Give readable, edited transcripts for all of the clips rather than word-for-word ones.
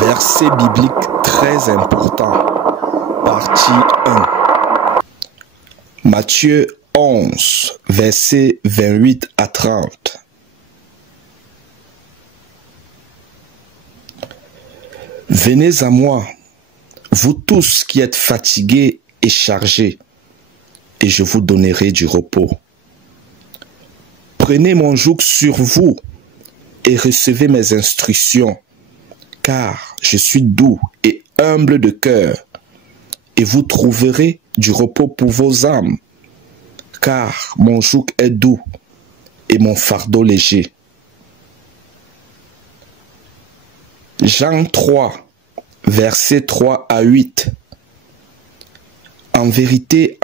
Verset biblique très important. Partie 1. Matthieu 11, versets 28 à 30. Venez à moi, vous tous qui êtes fatigués et chargés, et je vous donnerai du repos. Prenez mon joug sur vous et recevez mes instructions, car je suis doux et humble de cœur, et vous trouverez du repos pour vos âmes, car mon joug est doux et mon fardeau léger. Jean 3, versets 3 à 8. En vérité,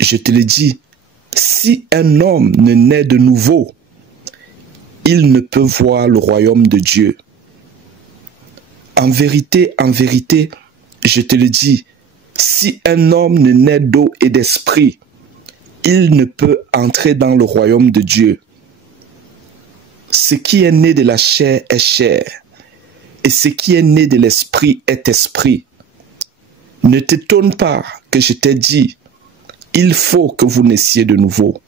je te le dis, si un homme ne naît de nouveau, il ne peut voir le royaume de Dieu. En vérité, je te le dis, si un homme ne naît d'eau et d'esprit, il ne peut entrer dans le royaume de Dieu. Ce qui est né de la chair est chair, et ce qui est né de l'esprit est esprit. Ne t'étonne pas que je t'ai dit, il faut que vous naissiez de nouveau.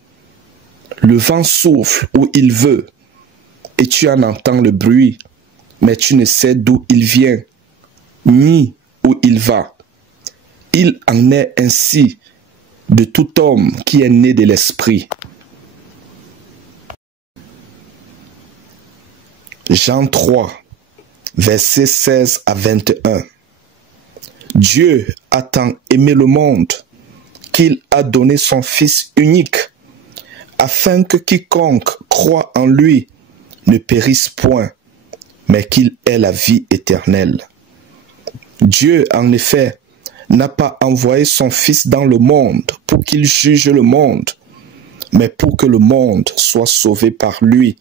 Le vent souffle où il veut, et tu en entends le bruit, mais tu ne sais d'où il vient, ni où il va. Il en est ainsi de tout homme qui est né de l'esprit. Jean 3, versets 16 à 21. Dieu a tant aimé le monde qu'il a donné son Fils unique, afin que quiconque croit en lui ne périsse point, mais qu'il ait la vie éternelle. Dieu, en effet, n'a pas envoyé son Fils dans le monde pour qu'il juge le monde, mais pour que le monde soit sauvé par lui.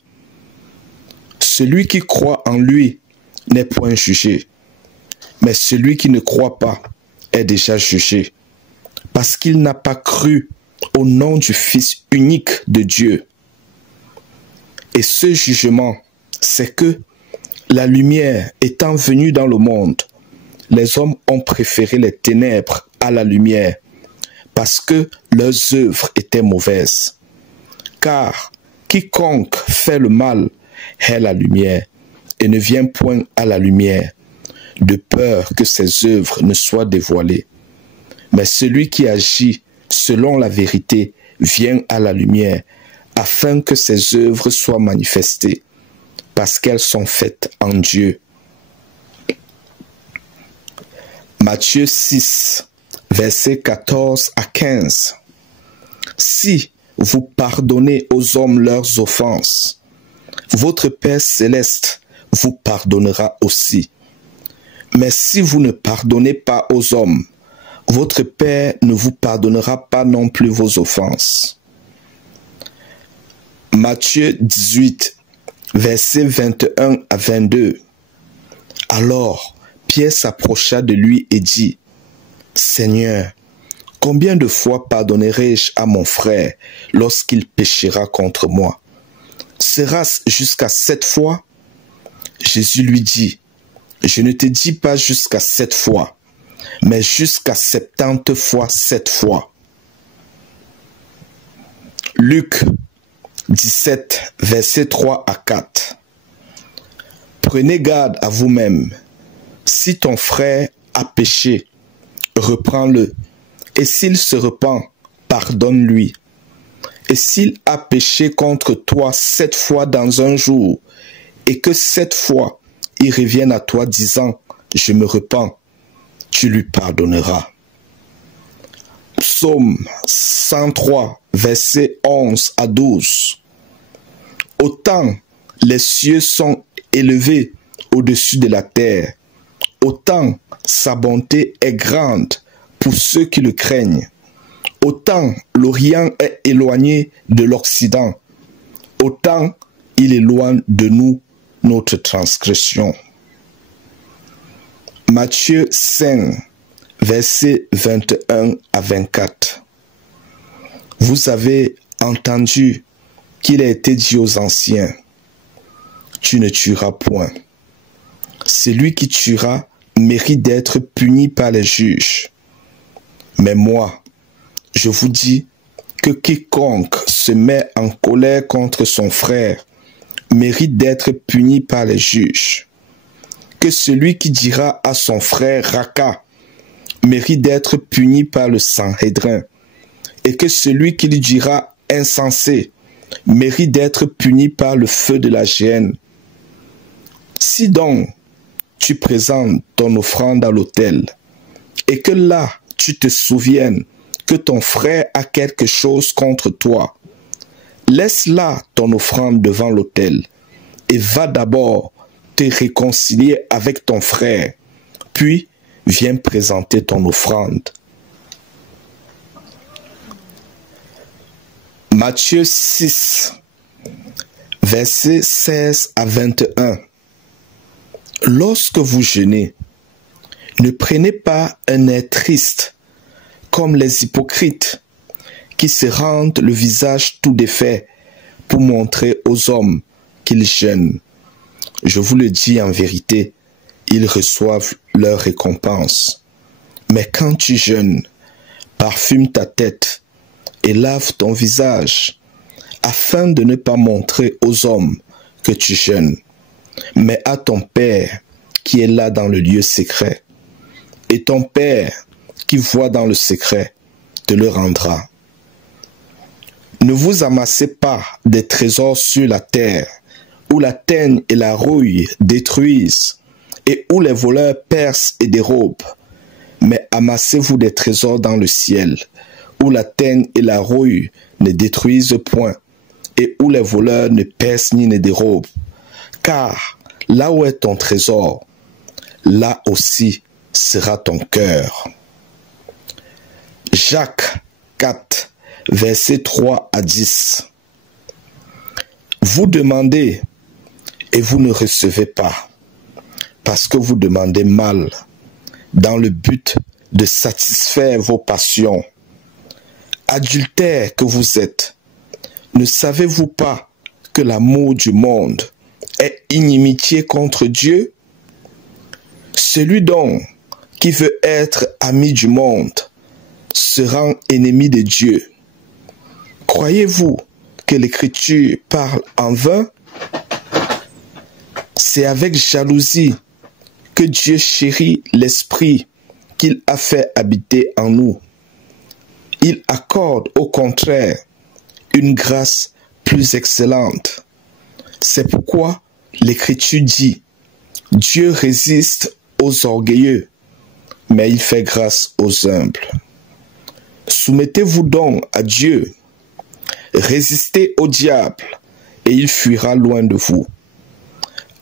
Celui qui croit en lui n'est point jugé, mais celui qui ne croit pas est déjà jugé, parce qu'il n'a pas cru au nom du Fils unique de Dieu. Et ce jugement, c'est que la lumière étant venue dans le monde, les hommes ont préféré les ténèbres à la lumière, parce que leurs œuvres étaient mauvaises. Car quiconque fait le mal est la lumière, et ne vient point à la lumière, de peur que ses œuvres ne soient dévoilées. Mais celui qui agit selon la vérité vient à la lumière, afin que ses œuvres soient manifestées, parce qu'elles sont faites en Dieu. Matthieu 6, versets 14 à 15. Si vous pardonnez aux hommes leurs offenses, votre Père céleste vous pardonnera aussi. Mais si vous ne pardonnez pas aux hommes, votre Père ne vous pardonnera pas non plus vos offenses. Matthieu 18, versets 21 à 22. Alors, Pierre s'approcha de lui et dit, « Seigneur, combien de fois pardonnerai-je à mon frère lorsqu'il péchera contre moi? Sera-ce jusqu'à 7 fois? » Jésus lui dit, « Je ne te dis pas jusqu'à 7 fois, mais jusqu'à 70 fois 7 fois. » Luc 17, versets 3 à 4. Prenez garde à vous-même. Si ton frère a péché, reprends-le, et s'il se repent, pardonne-lui. Et s'il a péché contre toi 7 fois dans un jour, et que 7 fois il revienne à toi disant « Je me repens », tu lui pardonneras. Psaume 103, versets 11 à 12. Autant les cieux sont élevés au-dessus de la terre, autant sa bonté est grande pour ceux qui le craignent. Autant l'Orient est éloigné de l'Occident, autant il éloigne de nous notre transgression. Matthieu 5, versets 21 à 24. Vous avez entendu qu'il a été dit aux anciens, « Tu ne tueras point. » Celui qui tuera mérite d'être puni par les juges. Mais moi, je vous dis que quiconque se met en colère contre son frère mérite d'être puni par les juges. Que celui qui dira à son frère Raka mérite d'être puni par le Sanhédrin, et que celui qui lui dira insensé mérite d'être puni par le feu de la géhenne. Si donc tu présentes ton offrande à l'autel, et que là tu te souviennes que ton frère a quelque chose contre toi, laisse là ton offrande devant l'autel, et va d'abord te réconcilier avec ton frère, puis viens présenter ton offrande. Matthieu 6, versets 16 à 21. Lorsque vous jeûnez, ne prenez pas un air triste, comme les hypocrites, qui se rendent le visage tout défait pour montrer aux hommes qu'ils jeûnent. Je vous le dis en vérité, ils reçoivent leur récompense. Mais quand tu jeûnes, parfume ta tête et lave ton visage, afin de ne pas montrer aux hommes que tu jeûnes, mais à ton Père qui est là dans le lieu secret. Et ton Père qui voit dans le secret te le rendra. Ne vous amassez pas des trésors sur la terre, où la teigne et la rouille détruisent, et où les voleurs percent et dérobent. Mais amassez-vous des trésors dans le ciel, où la teigne et la rouille ne détruisent point, et où les voleurs ne percent ni ne dérobent. Car là où est ton trésor, là aussi sera ton cœur. Jacques 4, versets 3 à 10. Vous demandez et vous ne recevez pas, parce que vous demandez mal, dans le but de satisfaire vos passions. Adultères que vous êtes, ne savez-vous pas que l'amour du monde est inimitié contre Dieu? Celui donc qui veut être ami du monde se rend ennemi de Dieu. Croyez-vous que l'Écriture parle en vain? C'est avec jalousie que Dieu chérit l'Esprit qu'il a fait habiter en nous. Il accorde au contraire une grâce plus excellente. C'est pourquoi l'Écriture dit: Dieu résiste aux orgueilleux, mais il fait grâce aux humbles. Soumettez-vous donc à Dieu, résistez au diable, et il fuira loin de vous.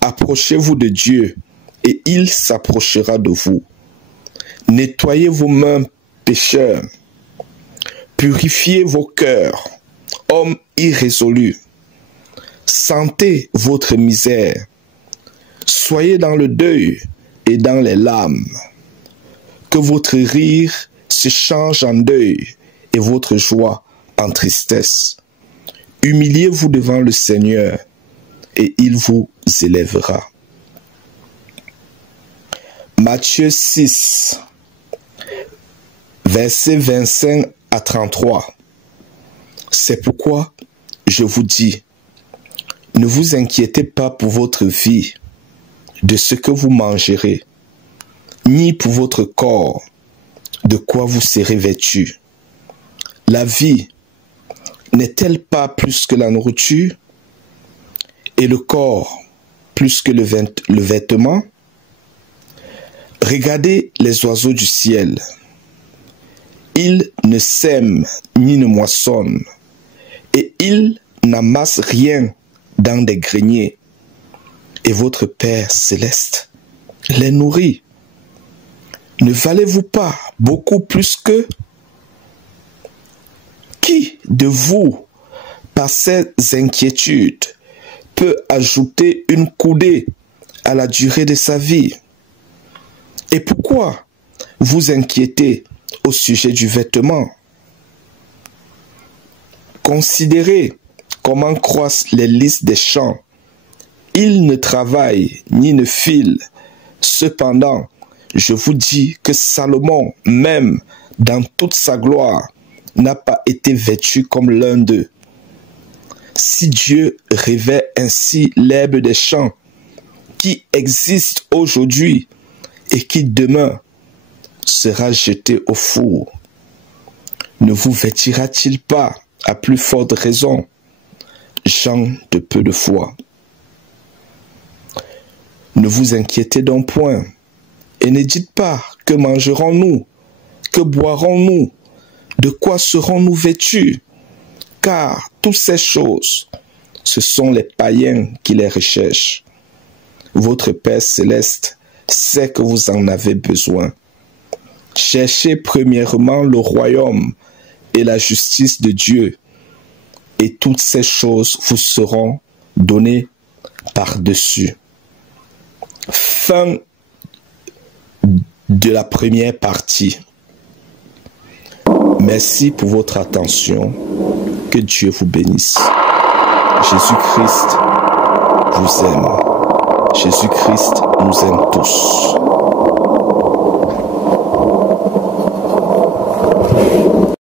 Approchez-vous de Dieu, et il s'approchera de vous. Nettoyez vos mains, pécheurs. Purifiez vos cœurs, hommes irrésolus. Sentez votre misère. Soyez dans le deuil et dans les larmes. Que votre rire se change en deuil et votre joie en tristesse. Humiliez-vous devant le Seigneur et il vous élèvera. Matthieu 6, versets 25 à 33. C'est pourquoi je vous dis, ne vous inquiétez pas pour votre vie, de ce que vous mangerez, ni pour votre corps, de quoi vous serez vêtus. La vie n'est-elle pas plus que la nourriture, et le corps plus que le vêtement? Regardez les oiseaux du ciel. Ils ne sèment ni ne moissonnent, et ils n'amassent rien dans des greniers. Et votre Père céleste les nourrit. Ne valez-vous pas beaucoup plus qu'eux? Qui de vous, par ces inquiétudes, peut ajouter une coudée à la durée de sa vie? Et pourquoi vous inquiétez au sujet du vêtement? Considérez comment croissent les lys des champs. Ils ne travaillent ni ne filent, Cependant, je vous dis que Salomon, même dans toute sa gloire, n'a pas été vêtu comme l'un d'eux. Si Dieu revêt ainsi l'herbe des champs, qui existe aujourd'hui et qui demain sera jeté au four, ne vous vêtira-t-il pas à plus forte raison, gens de peu de foi? Ne vous inquiétez donc point, et ne dites pas que mangerons-nous, que boirons-nous, de quoi serons-nous vêtus? Car toutes ces choses, ce sont les païens qui les recherchent. Votre Père céleste sait que vous en avez besoin. Cherchez premièrement le royaume et la justice de Dieu, et toutes ces choses vous seront données par-dessus. Fin de la première partie. Merci pour votre attention. Que Dieu vous bénisse. Jésus-Christ vous aime. Jésus-Christ nous aime tous.